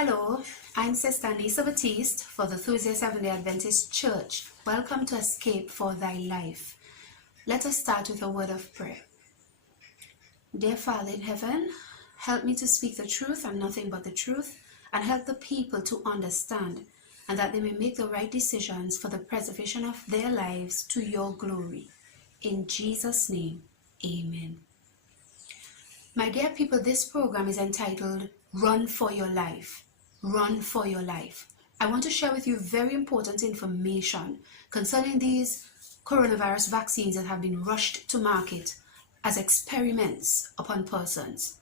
Hello, I'm Sister Lisa Baptiste for the Thursday Seventh-day Adventist Church. Welcome to Escape for Thy Life. Let us start with a word of prayer. Dear Father in heaven, help me to speak the truth and nothing but the truth, and help the people to understand, and that they may make the right decisions for the preservation of their lives to your glory. In Jesus' name, amen. My dear people, this program is entitled Run for Your Life. Run for Your Life. I want to share with you very important information concerning these coronavirus vaccines that have been rushed to market as experiments upon persons.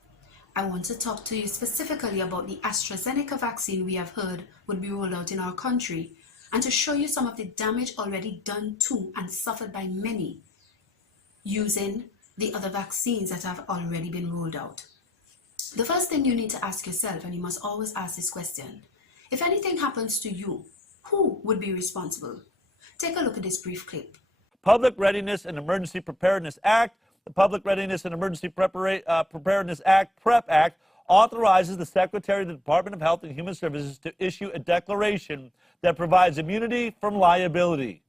I want to talk to you specifically about the AstraZeneca vaccine we have heard would be rolled out in our country, and to show you some of the damage already done to and suffered by many using the other vaccines that have already been rolled out. The first thing you need to ask yourself, and you must always ask this question: if anything happens to you, who would be responsible? Take a look at this brief clip. Public Readiness and Emergency Preparedness Act. The Public Readiness and Emergency Preparedness Act, PrEP Act, authorizes the Secretary of the Department of Health and Human Services to issue a declaration that provides immunity from liability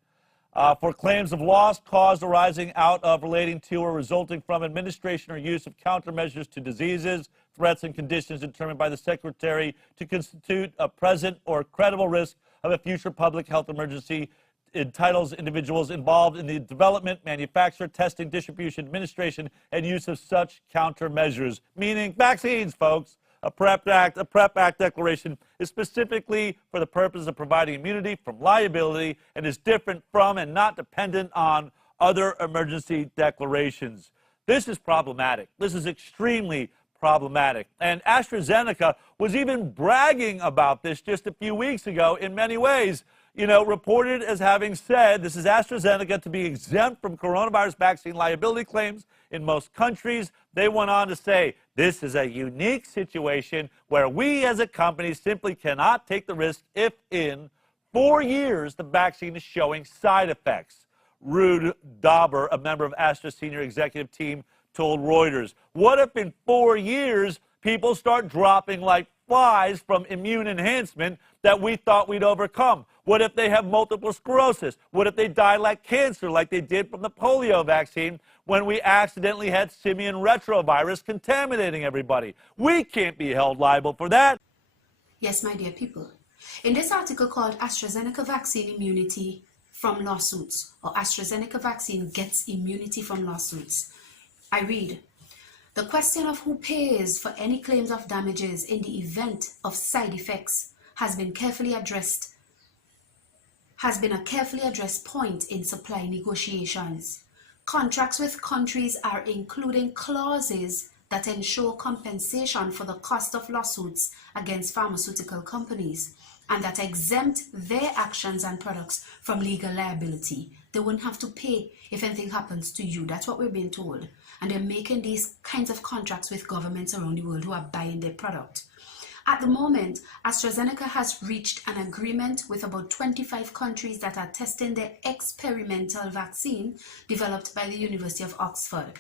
for claims of loss caused arising out of, relating to, or resulting from administration or use of countermeasures to diseases, threats, and conditions determined by the Secretary to constitute a present or credible risk of a future public health emergency. Entitles individuals involved in the development, manufacture, testing, distribution, administration, and use of such countermeasures, meaning vaccines, folks. A PrEP Act declaration is specifically for the purpose of providing immunity from liability and is different from and not dependent on other emergency declarations. This is problematic. This is extremely problematic. And AstraZeneca was even bragging about this just a few weeks ago in many ways. Reported as having said, this is AstraZeneca to be exempt from coronavirus vaccine liability claims in most countries. They went on to say, this is a unique situation where we as a company simply cannot take the risk if in 4 years the vaccine is showing side effects. Ruud Dobber, a member of Astra's senior executive team, told Reuters. What if in 4 years people start dropping like flies from immune enhancement that we thought we'd overcome? What if they have multiple sclerosis? What if they die like cancer, like they did from the polio vaccine when we accidentally had simian retrovirus contaminating everybody? We can't be held liable for that. Yes, my dear people. In this article called AstraZeneca Vaccine Immunity from Lawsuits, or AstraZeneca Vaccine Gets Immunity from Lawsuits, I read, the question of who pays for any claims of damages in the event of side effects has been a carefully addressed point in supply negotiations. Contracts with countries are including clauses that ensure compensation for the cost of lawsuits against pharmaceutical companies and that exempt their actions and products from legal liability. They wouldn't have to pay if anything happens to you. That's what we're being told. And they're making these kinds of contracts with governments around the world who are buying their product. At the moment, AstraZeneca has reached an agreement with about 25 countries that are testing their experimental vaccine developed by the University of Oxford.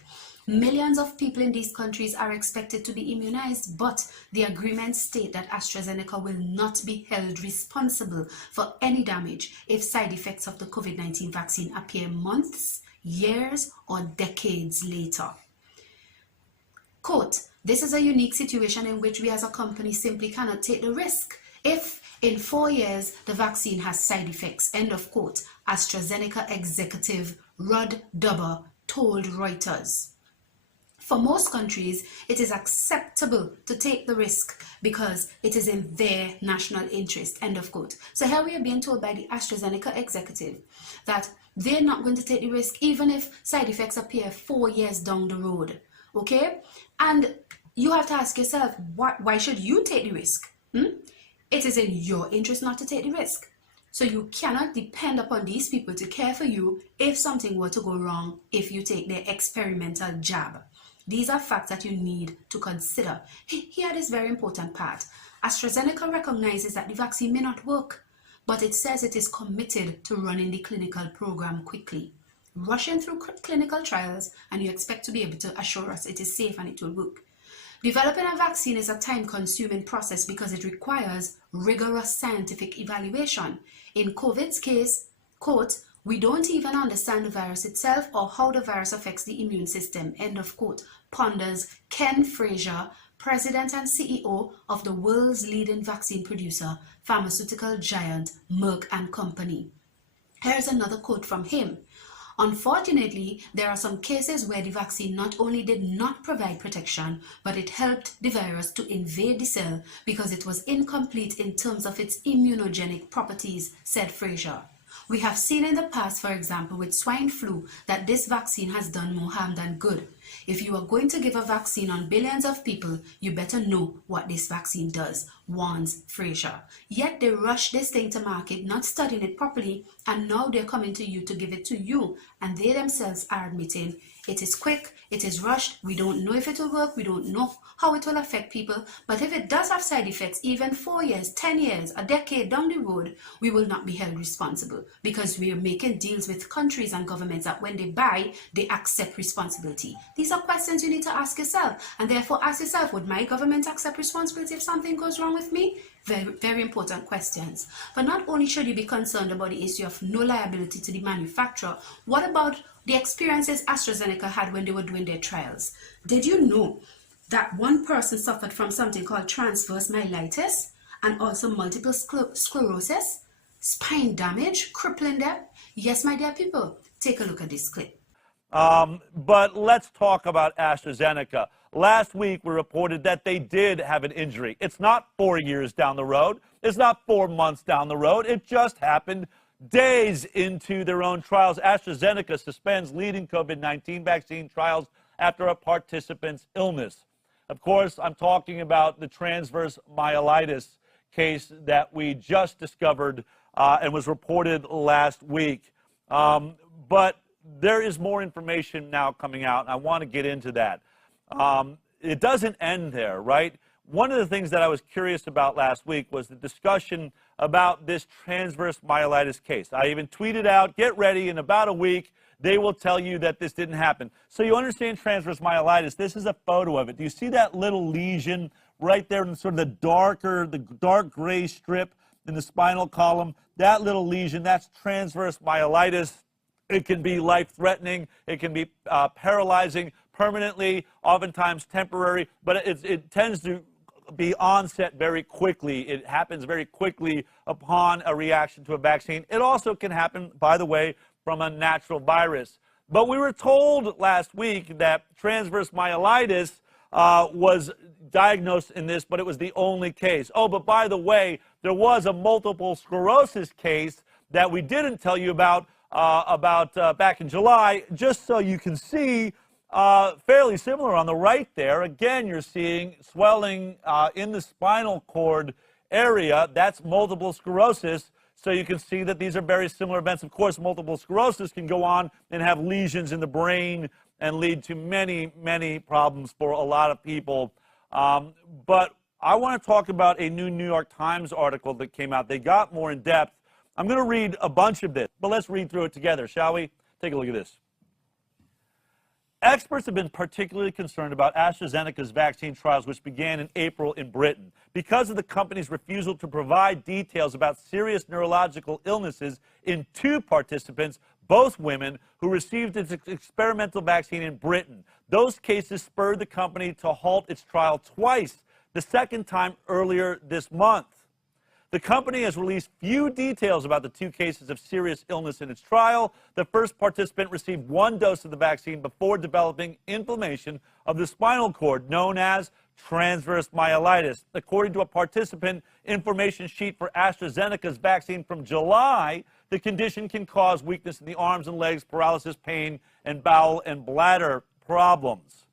Millions of people in these countries are expected to be immunized, but the agreements state that AstraZeneca will not be held responsible for any damage if side effects of the COVID-19 vaccine appear months, years, or decades later. Quote, this is a unique situation in which we as a company simply cannot take the risk if in 4 years the vaccine has side effects, end of quote, AstraZeneca executive Ruud Dobber told Reuters. For most countries, it is acceptable to take the risk because it is in their national interest, end of quote. So here we are being told by the AstraZeneca executive that they're not going to take the risk even if side effects appear 4 years down the road, okay? And you have to ask yourself, why should you take the risk? It is in your interest not to take the risk. So you cannot depend upon these people to care for you if something were to go wrong if you take their experimental jab. These are facts that you need to consider. Here is very important part. AstraZeneca recognizes that the vaccine may not work, but it says it is committed to running the clinical program quickly. Rushing through clinical trials and you expect to be able to assure us it is safe and it will work. Developing a vaccine is a time-consuming process because it requires rigorous scientific evaluation. In COVID's case, quote, "We don't even understand the virus itself or how the virus affects the immune system," end of quote, ponders Ken Frazier, President and CEO of the world's leading vaccine producer, pharmaceutical giant Merck and Company. Here's another quote from him. "Unfortunately, there are some cases where the vaccine not only did not provide protection, but it helped the virus to invade the cell because it was incomplete in terms of its immunogenic properties," said Frazier. "We have seen in the past, for example, with swine flu, that this vaccine has done more harm than good. If you are going to give a vaccine on billions of people, you better know what this vaccine does," warns Frazier. Yet they rushed this thing to market, not studying it properly, and now they're coming to you to give it to you, and they themselves are admitting it is quick, it is rushed, we don't know if it will work, we don't know how it will affect people, but if it does have side effects, even 4 years, 10 years, a decade down the road, we will not be held responsible because we are making deals with countries and governments that when they buy, they accept responsibility. These are questions you need to ask yourself, and therefore ask yourself, would my government accept responsibility if something goes wrong with me? Very, very important questions. But not only should you be concerned about the issue of no liability to the manufacturer, what about the experiences AstraZeneca had when they were doing their trials? Did you know that one person suffered from something called transversemyelitis and also multiple sclerosis, spine damage, crippling them? Yes, my dear people, take a look at this clip. But let's talk about AstraZeneca. Last week, we reported that they did have an injury. It's not 4 years down the road. It's not 4 months down the road. It just happened days into their own trials. AstraZeneca suspends leading COVID-19 vaccine trials after a participant's illness. Of course, I'm talking about the transverse myelitis case that we just discovered and was reported last week. But there is more information now coming out, and I want to get into that. It doesn't end there, right? One of the things that I was curious about last week was the discussion about this transverse myelitis case. I even tweeted out, get ready, in about a week, they will tell you that this didn't happen. So you understand transverse myelitis. This is a photo of it. Do you see that little lesion right there in sort of the dark gray strip in the spinal column? That little lesion, that's transverse myelitis. It can be life-threatening. It can be paralyzing permanently, oftentimes temporary, but it tends to be onset very quickly. It happens very quickly upon a reaction to a vaccine. It also can happen, by the way, from a natural virus. But we were told last week that transverse myelitis was diagnosed in this, but it was the only case. Oh, but by the way, there was a multiple sclerosis case that we didn't tell you about back in July, just so you can see fairly similar on the right there. Again, you're seeing swelling in the spinal cord area. That's multiple sclerosis. So you can see that these are very similar events. Of course, multiple sclerosis can go on and have lesions in the brain and lead to many, many problems for a lot of people. But I want to talk about a new New York Times article that came out. They got more in depth. I'm going to read a bunch of this, but let's read through it together, shall we? Take a look at this. Experts have been particularly concerned about AstraZeneca's vaccine trials, which began in April in Britain, because of the company's refusal to provide details about serious neurological illnesses in 2 participants, both women, who received its experimental vaccine in Britain. Those cases spurred the company to halt its trial twice, the second time earlier this month. The company has released few details about the 2 cases of serious illness in its trial. The first participant received 1 dose of the vaccine before developing inflammation of the spinal cord, known as transverse myelitis. According to a participant information sheet for AstraZeneca's vaccine from July, the condition can cause weakness in the arms and legs, paralysis, pain, and bowel and bladder problems.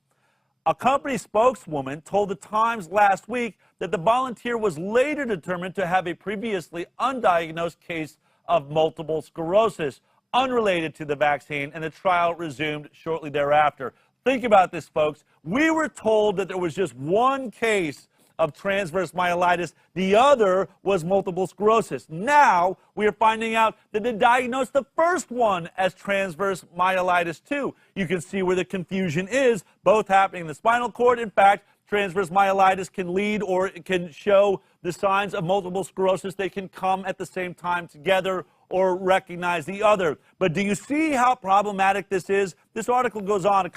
A company spokeswoman told the Times last week that the volunteer was later determined to have a previously undiagnosed case of multiple sclerosis unrelated to the vaccine, and the trial resumed shortly thereafter. Think about this, folks. We were told that there was just 1 case of transverse myelitis. The other was multiple sclerosis. Now we are finding out that they diagnosed the first one as transverse myelitis too. You can see where the confusion is, both happening in the spinal cord. In fact, transverse myelitis can lead or it can show the signs of multiple sclerosis. They can come at the same time together or recognize the other. But do you see how problematic this is? This article goes on,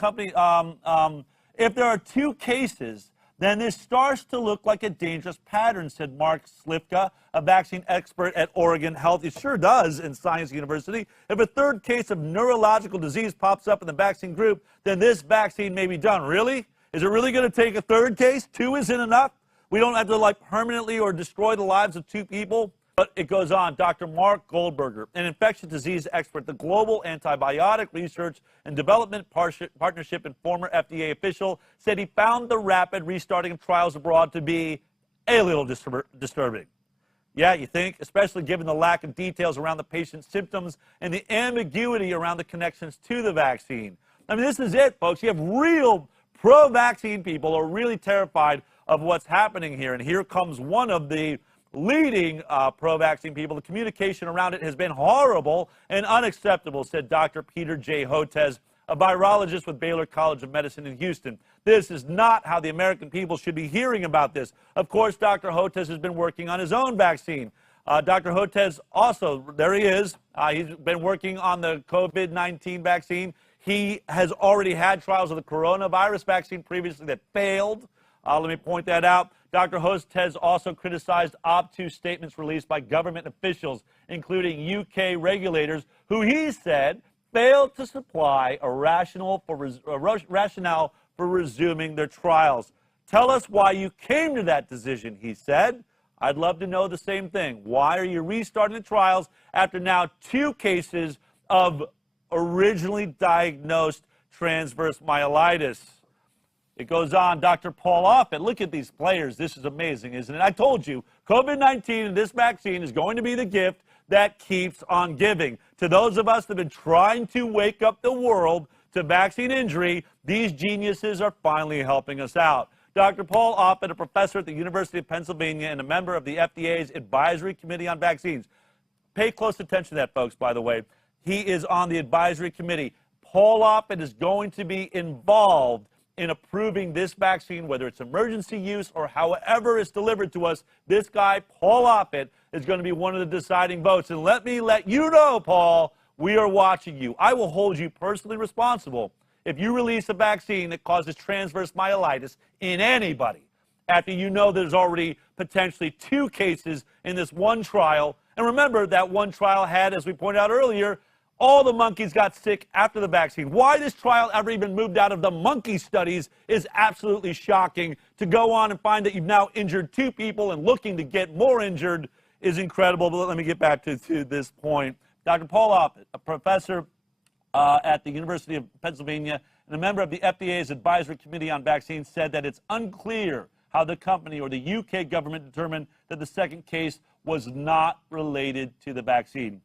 if there are two cases, then this starts to look like a dangerous pattern, said Mark Slifka, a vaccine expert at Oregon Health. It sure does in Science University. If a third case of neurological disease pops up in the vaccine group, then this vaccine may be done. Really? Is it really going to take a third case? Two isn't enough? We don't have to permanently or destroy the lives of two people? But it goes on. Dr. Mark Goldberger, an infectious disease expert, the Global Antibiotic Research and Development Partnership and former FDA official, said he found the rapid restarting of trials abroad to be a little disturbing. Yeah, you think? Especially given the lack of details around the patient's symptoms and the ambiguity around the connections to the vaccine. I mean, this is it, folks. You have real pro-vaccine people who are really terrified of what's happening here. And here comes one of the leading pro-vaccine people. The communication around it has been horrible and unacceptable, said Dr. Peter J. Hotez, a virologist with Baylor College of Medicine in Houston. This is not how the American people should be hearing about this. Of course, Dr. Hotez has been working on his own vaccine. Dr. Hotez also, there he is. He's been working on the COVID-19 vaccine. He has already had trials of the coronavirus vaccine previously that failed. Let me point that out. Dr. Hotez also criticized obtuse statements released by government officials, including UK regulators, who he said failed to supply a rationale for resuming their trials. Tell us why you came to that decision, he said. I'd love to know the same thing. Why are you restarting the trials after now 2 cases of originally diagnosed transverse myelitis? It goes on, Dr. Paul Offit. Look at these players. This is amazing, isn't it? I told you, COVID-19 and this vaccine is going to be the gift that keeps on giving. To those of us that have been trying to wake up the world to vaccine injury, these geniuses are finally helping us out. Dr. Paul Offit, a professor at the University of Pennsylvania and a member of the FDA's Advisory Committee on Vaccines. Pay close attention to that, folks, by the way. He is on the advisory committee. Paul Offit is going to be involved in approving this vaccine, whether it's emergency use or however it's delivered to us. This guy, Paul Offit, is going to be one of the deciding votes. And let me let you know, Paul, we are watching you. I will hold you personally responsible if you release a vaccine that causes transverse myelitis in anybody after you know there's already potentially 2 cases in this one trial. And remember, that one trial had, as we pointed out earlier, all the monkeys got sick after the vaccine. Why this trial ever even moved out of the monkey studies is absolutely shocking. To go on and find that you've now injured 2 people and looking to get more injured is incredible. But let me get back to this point. Dr. Paul Offit, a professor at the University of Pennsylvania and a member of the FDA's Advisory Committee on Vaccines, said that it's unclear how the company or the UK government determined that the second case was not related to the vaccine.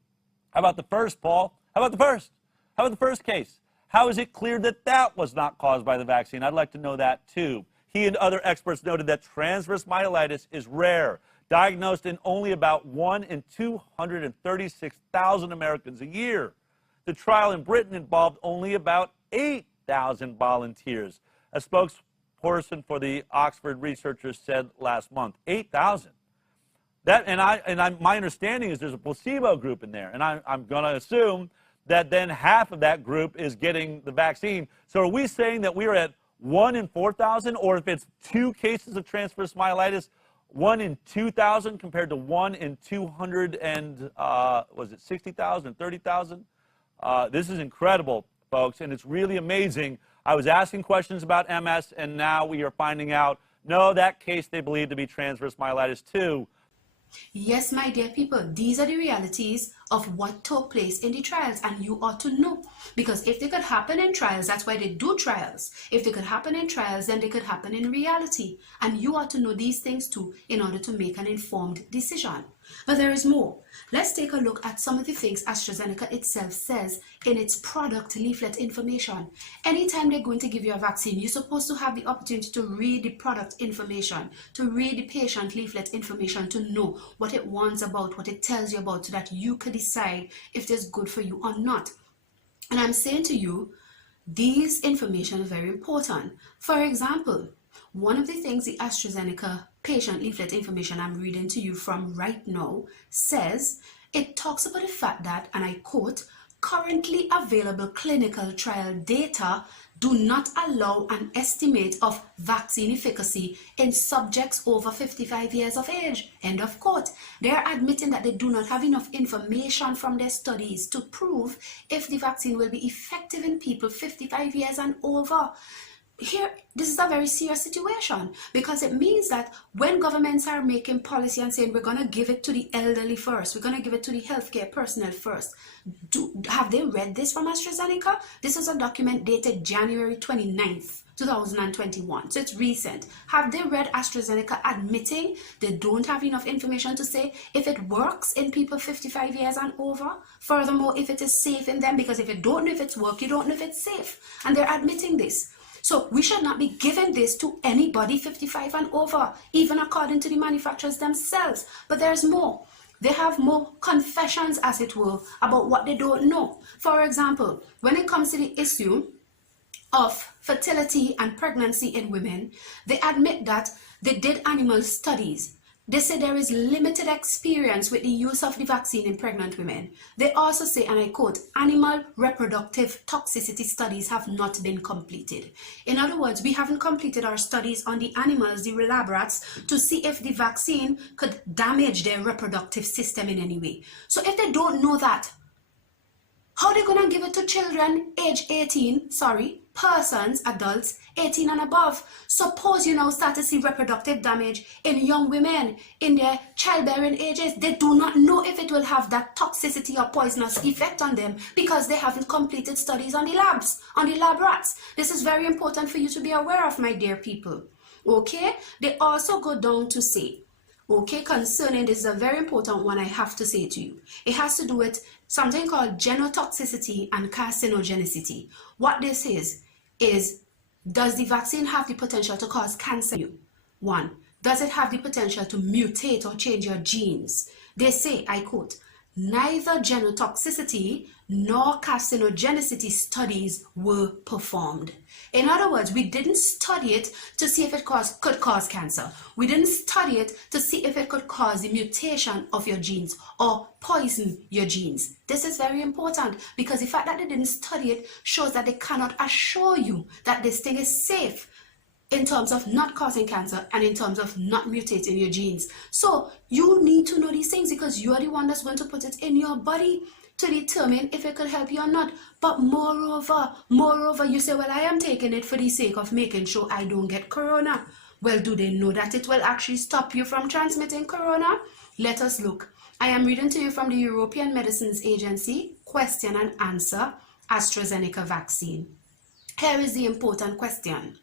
How about the first, Paul? How about the first? How about the first case? How is it clear that that was not caused by the vaccine? I'd like to know that, too. He and other experts noted that transverse myelitis is rare, diagnosed in only about 1 in 236,000 Americans a year. The trial in Britain involved only about 8,000 volunteers, a spokesperson for the Oxford researchers said last month. 8,000. My understanding is there's a placebo group in there, and I'm going to assume that then half of that group is getting the vaccine. So are we saying that we're at 1 in 4,000, or if it's 2 cases of transverse myelitis, 1 in 2,000 compared to 1 in 200 and, was it 60,000, 30,000? This is incredible, folks, and it's really amazing. I was asking questions about MS, and now we are finding out, no, that case they believe to be transverse myelitis too. Yes, my dear people, these are the realities of what took place in the trials, and you ought to know, because if they could happen in trials, that's why they do trials. If they could happen in trials, then they could happen in reality, and you ought to know these things too in order to make an informed decision. But there is more. Let's take a look at some of the things AstraZeneca itself says in its product leaflet information. Anytime they're going to give you a vaccine, you're supposed to have the opportunity to read the product information, to read the patient leaflet information, to know what it warns about, what it tells you about, so that you could decide if it's good for you or not. And I'm saying to you, these information are very important. For example, One of the things the AstraZeneca patient leaflet information I'm reading to you from right now says, it talks about the fact that, and I quote, currently available clinical trial data do not allow an estimate of vaccine efficacy in subjects over 55 years of age. End of quote. They're admitting that they do not have enough information from their studies to prove if the vaccine will be effective in people 55 years and over. Here, this is a very serious situation, because it means that when governments are making policy and saying we're going to give it to the elderly first, we're going to give it to the healthcare personnel first, have they read this from AstraZeneca? This is a document dated January 29th, 2021, so it's recent. Have they read AstraZeneca admitting they don't have enough information to say if it works in people 55 years and over? Furthermore, if it is safe in them, because if you don't know if it's work, you don't know if it's safe, and they're admitting this. So we should not be giving this to anybody 55 and over, even according to the manufacturers themselves. But there's more. They have more confessions, as it were, about what they don't know. For example, when it comes to the issue of fertility and pregnancy in women, they admit that they did animal studies. They say there is limited experience with the use of the vaccine in pregnant women. They also say, and I quote, animal reproductive toxicity studies have not been completed. In other words, we haven't completed our studies on the animals, the lab rats, to see if the vaccine could damage their reproductive system in any way. So if they don't know that, how are they going to give it to children age 18, persons, adults, 18 and above? Suppose you now start to see reproductive damage in young women in their childbearing ages. They do not know if it will have that toxicity or poisonous effect on them because they haven't completed studies on the labs, on the lab rats. This is very important for you to be aware of, my dear people. Okay, they also go down to say, okay, concerning, this is a very important one I have to say to you. It has to do with something called genotoxicity and carcinogenicity. What this is, does the vaccine have the potential to cause cancer? One, does it have the potential to mutate or change your genes? They say, I quote, neither genotoxicity nor carcinogenicity studies were performed. In other words, we didn't study it to see if it could cause cancer. We didn't study it to see if it could cause the mutation of your genes or poison your genes. This is very important, because the fact that they didn't study it shows that they cannot assure you that this thing is safe in terms of not causing cancer and in terms of not mutating your genes. So you need to know these things, because you are the one that's going to put it in your body to determine if it could help you or not. But moreover, you say, well, I am taking it for the sake of making sure I don't get corona. Well, do they know that it will actually stop you from transmitting corona? Let us look. I am reading to you from the European Medicines Agency, question and answer, AstraZeneca vaccine. Here is the important question.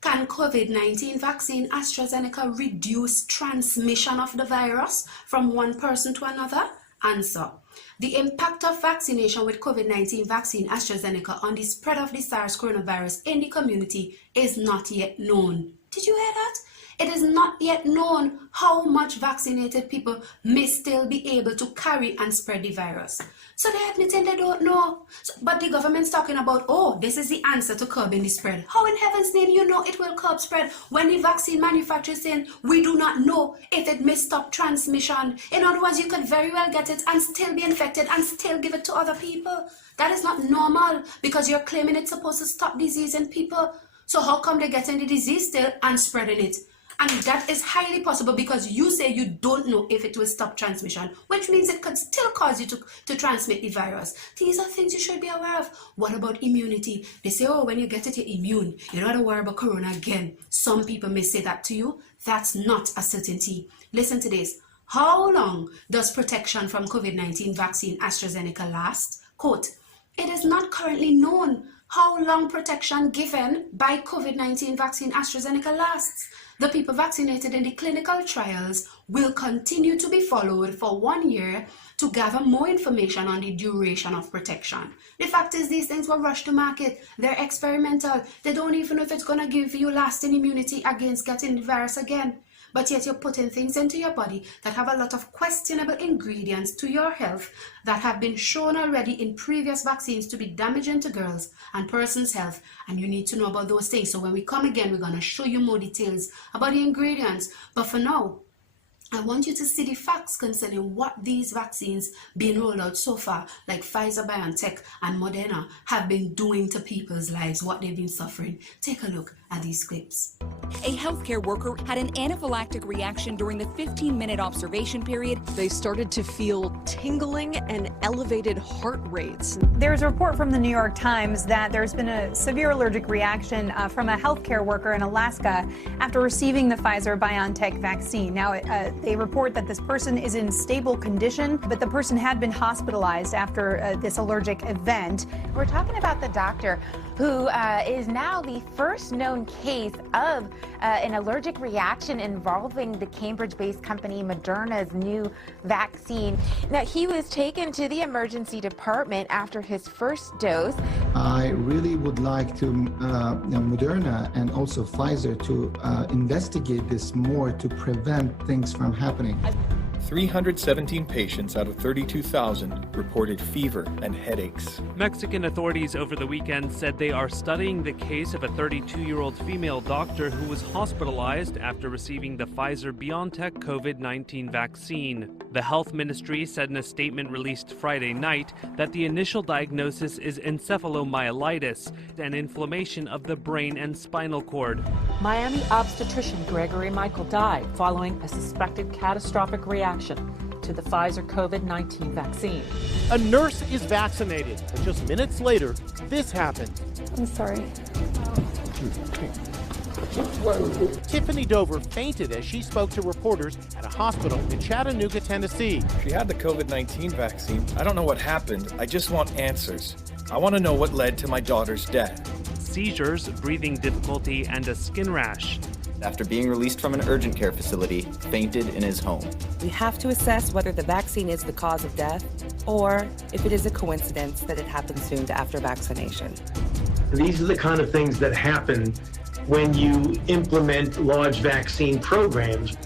Can COVID-19 vaccine AstraZeneca reduce transmission of the virus from one person to another? Answer. The impact of vaccination with COVID-19 vaccine AstraZeneca on the spread of the SARS coronavirus in the community is not yet known. Did you hear that? It is not yet known how much vaccinated people may still be able to carry and spread the virus. So they're admitting they don't know. But the government's talking about, oh, this is the answer to curbing the spread. How in heaven's name you know it will curb spread when the vaccine manufacturer is saying we do not know if it may stop transmission? In other words, you could very well get it and still be infected and still give it to other people. That is not normal, because you're claiming it's supposed to stop disease in people. So how come they're getting the disease still and spreading it? And that is highly possible because you say you don't know if it will stop transmission, which means it could still cause you to transmit the virus. These are things you should be aware of. What about immunity? They say, oh, when you get it, you're immune. You don't have to worry about corona again. Some people may say that to you. That's not a certainty. Listen to this. How long does protection from COVID-19 vaccine AstraZeneca last? Quote, it is not currently known how long protection given by COVID-19 vaccine AstraZeneca lasts. The people vaccinated in the clinical trials will continue to be followed for 1 year to gather more information on the duration of protection. The fact is, these things were rushed to market. They're experimental. They don't even know if it's going to give you lasting immunity against getting the virus again. but yet you're putting things into your body that have a lot of questionable ingredients to your health that have been shown already in previous vaccines to be damaging to girls and persons' health, and you need to know about those things. So when we come again, we're going to show you more details about the ingredients. But for now, I want you to see the facts concerning what these vaccines being rolled out so far, like Pfizer, BioNTech, and Moderna, have been doing to people's lives, what they've been suffering. Take a look at these clips. A healthcare worker had an anaphylactic reaction during the 15-minute observation period. They started to feel tingling and elevated heart rates. There's a report from the New York Times that there's been a severe allergic reaction from a healthcare worker in Alaska after receiving the Pfizer-BioNTech vaccine. Now, they report that this person is in stable condition, but the person had been hospitalized after this allergic event. We're talking about the doctor who is now the first known case of an allergic reaction involving the Cambridge-based company Moderna's new vaccine. Now, he was taken to the emergency department after his first dose. I really would like to Moderna and also Pfizer to investigate this more to prevent things from happening. 317 patients out of 32,000 reported fever and headaches. Mexican authorities over the weekend said they are studying the case of a 32-year-old female doctor who was hospitalized after receiving the Pfizer-BioNTech COVID-19 vaccine. The health ministry said in a statement released Friday night that the initial diagnosis is encephalomyelitis, an inflammation of the brain and spinal cord. Miami obstetrician Gregory Michael died following a suspected catastrophic reaction to the Pfizer COVID-19 vaccine. A nurse is vaccinated, and just minutes later, this happened. I'm sorry. Tiffany Dover fainted as she spoke to reporters at a hospital in Chattanooga, Tennessee. She had the COVID-19 vaccine. I don't know what happened. I just want answers. I want to know what led to my daughter's death. Seizures, breathing difficulty, and a skin rash. After being released from an urgent care facility, fainted in his home. We have to assess whether the vaccine is the cause of death or if it is a coincidence that it happened soon after vaccination. These are the kind of things that happen when you implement large vaccine programs.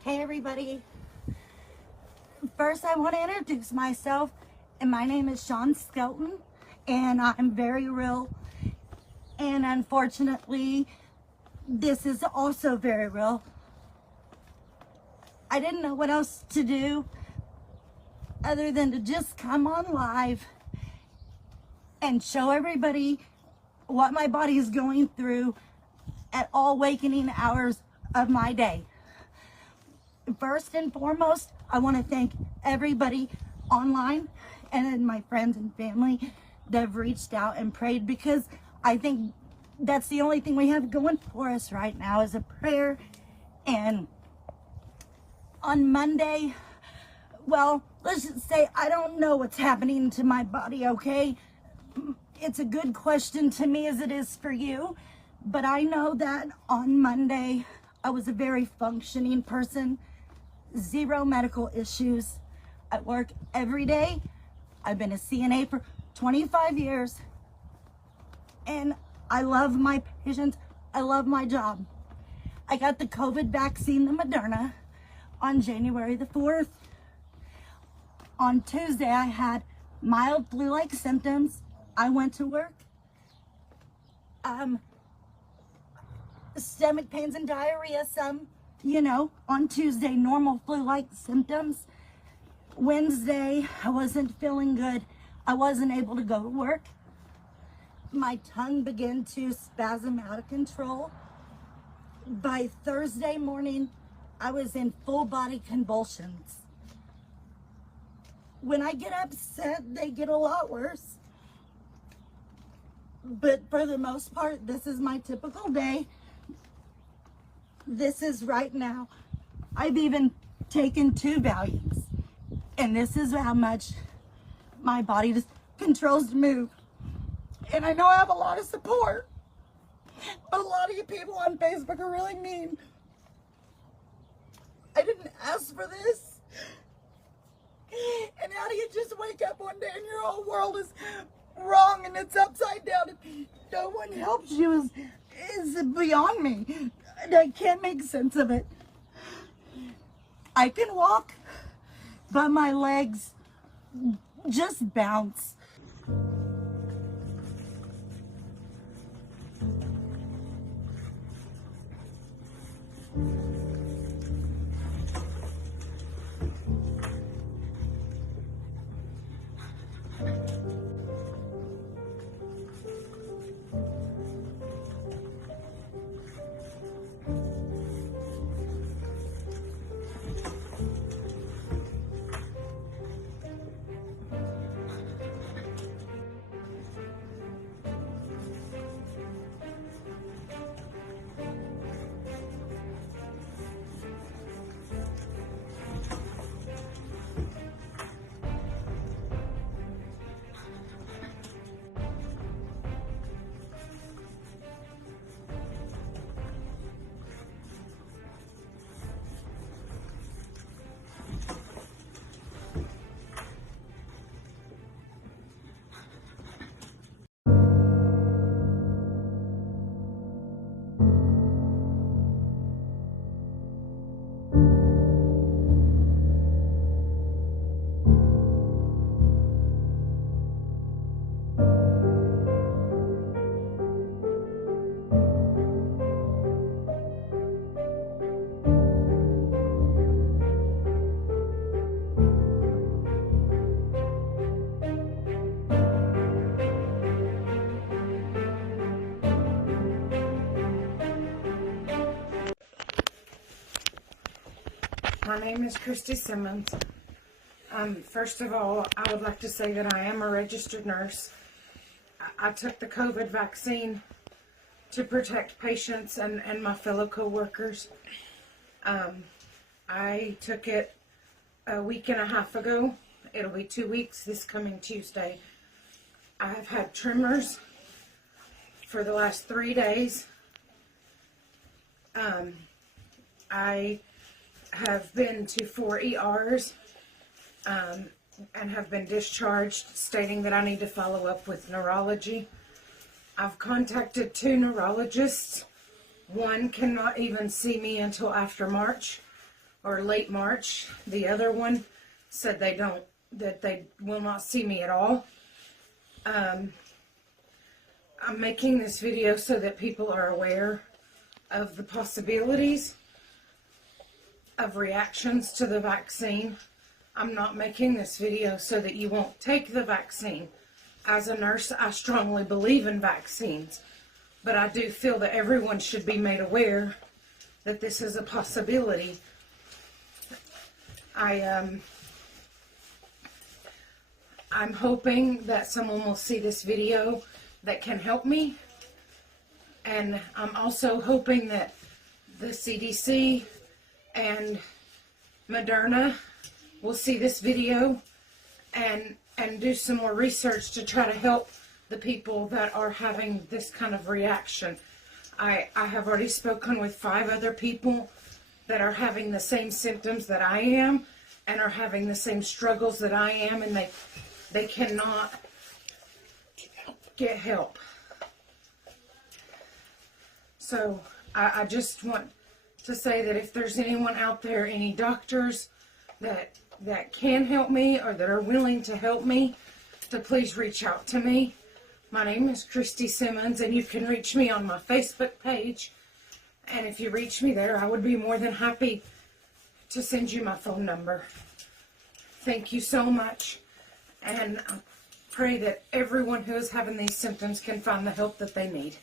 Hey everybody, first I want to introduce myself, and my name is Sean Skelton, and I'm very real, and unfortunately this is also very real. I didn't know what else to do other than to just come on live and show everybody what my body is going through at all wakening hours of my day. First and foremost, I want to thank everybody online and my friends and family that have reached out and prayed, because I think that's the only thing we have going for us right now is a prayer. And on Monday, well, let's just say I don't know what's happening to my body, okay? It's a good question to me as it is for you, but I know that on Monday, I was a very functioning person, zero medical issues. I work every day. I've been a CNA for 25 years, and I love my patients. I love my job. I got the COVID vaccine, the Moderna, on January the 4th. On Tuesday, I had mild flu-like symptoms. I went to work, stomach pains and diarrhea, some, you know, on Tuesday, normal flu-like symptoms. Wednesday, I wasn't feeling good. I wasn't able to go to work. My tongue began to spasm out of control. By Thursday morning, I was in full body convulsions. When I get upset, they get a lot worse. But for the most part, this is my typical day. This is right now. I've even taken 2 Valiums. And this is how much my body just controls to move. And I know I have a lot of support, but a lot of you people on Facebook are really mean. I didn't ask for this. And how do you just wake up one day and your whole world is wrong and it's upside down and no one helps you is beyond me. I can't make sense of it. I can walk, but my legs just bounce. My name is Christys Simmons. First of all, I would like to say that I am a registered nurse. I took the COVID vaccine to protect patients and my fellow co-workers. I took it a week and a half ago. It'll be 2 weeks this coming Tuesday. I have had tremors for the last 3 days. I have been to 4 ERs and have been discharged, stating that I need to follow up with neurology. I've contacted 2 neurologists. One cannot even see me until after March or late March. The other one said that they will not see me at all. I'm making this video so that people are aware of the possibilities of reactions to the vaccine. I'm not making this video so that you won't take the vaccine. As a nurse, I strongly believe in vaccines, but I do feel that everyone should be made aware that this is a possibility. I'm hoping that someone will see this video that can help me, and I'm also hoping that the CDC and Moderna will see this video and do some more research to try to help the people that are having this kind of reaction. I have already spoken with 5 other people that are having the same symptoms that I am and are having the same struggles that I am, and they cannot get help. So I just want to say that if there's anyone out there, any doctors that can help me or that are willing to help me, to please reach out to me. My name is Christy Simmons, and you can reach me on my Facebook page. And if you reach me there, I would be more than happy to send you my phone number. Thank you so much. And I pray that everyone who is having these symptoms can find the help that they need.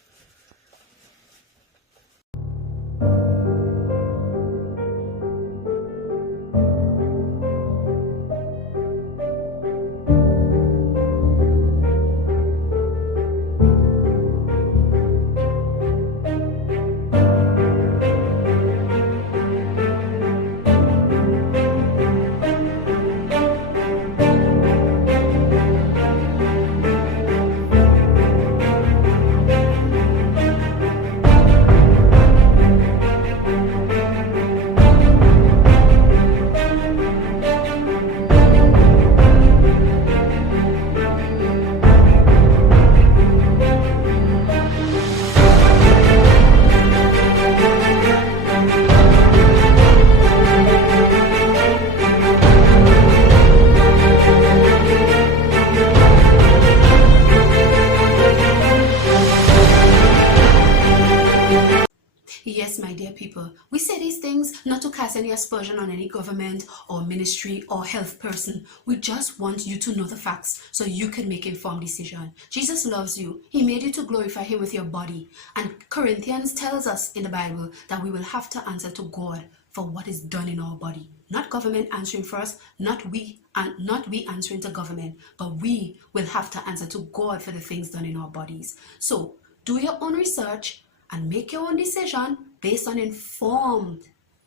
Yes, my dear people, we say these things not to cast any aspersion on any government or ministry or health person. We just want you to know the facts so you can make informed decision. Jesus loves you. He made you to glorify him with your body. And Corinthians tells us in the Bible that we will have to answer to God for what is done in our body. Not government answering for us, not we answering to government, but we will have to answer to God for the things done in our bodies. So do your own research and make your own decision based on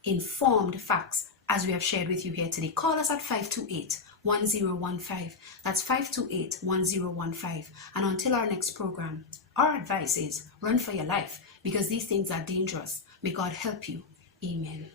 informed facts, as we have shared with you here today. Call us at 528-1015. That's 528-1015. And until our next program, our advice is run for your life, because these things are dangerous. May God help you. Amen.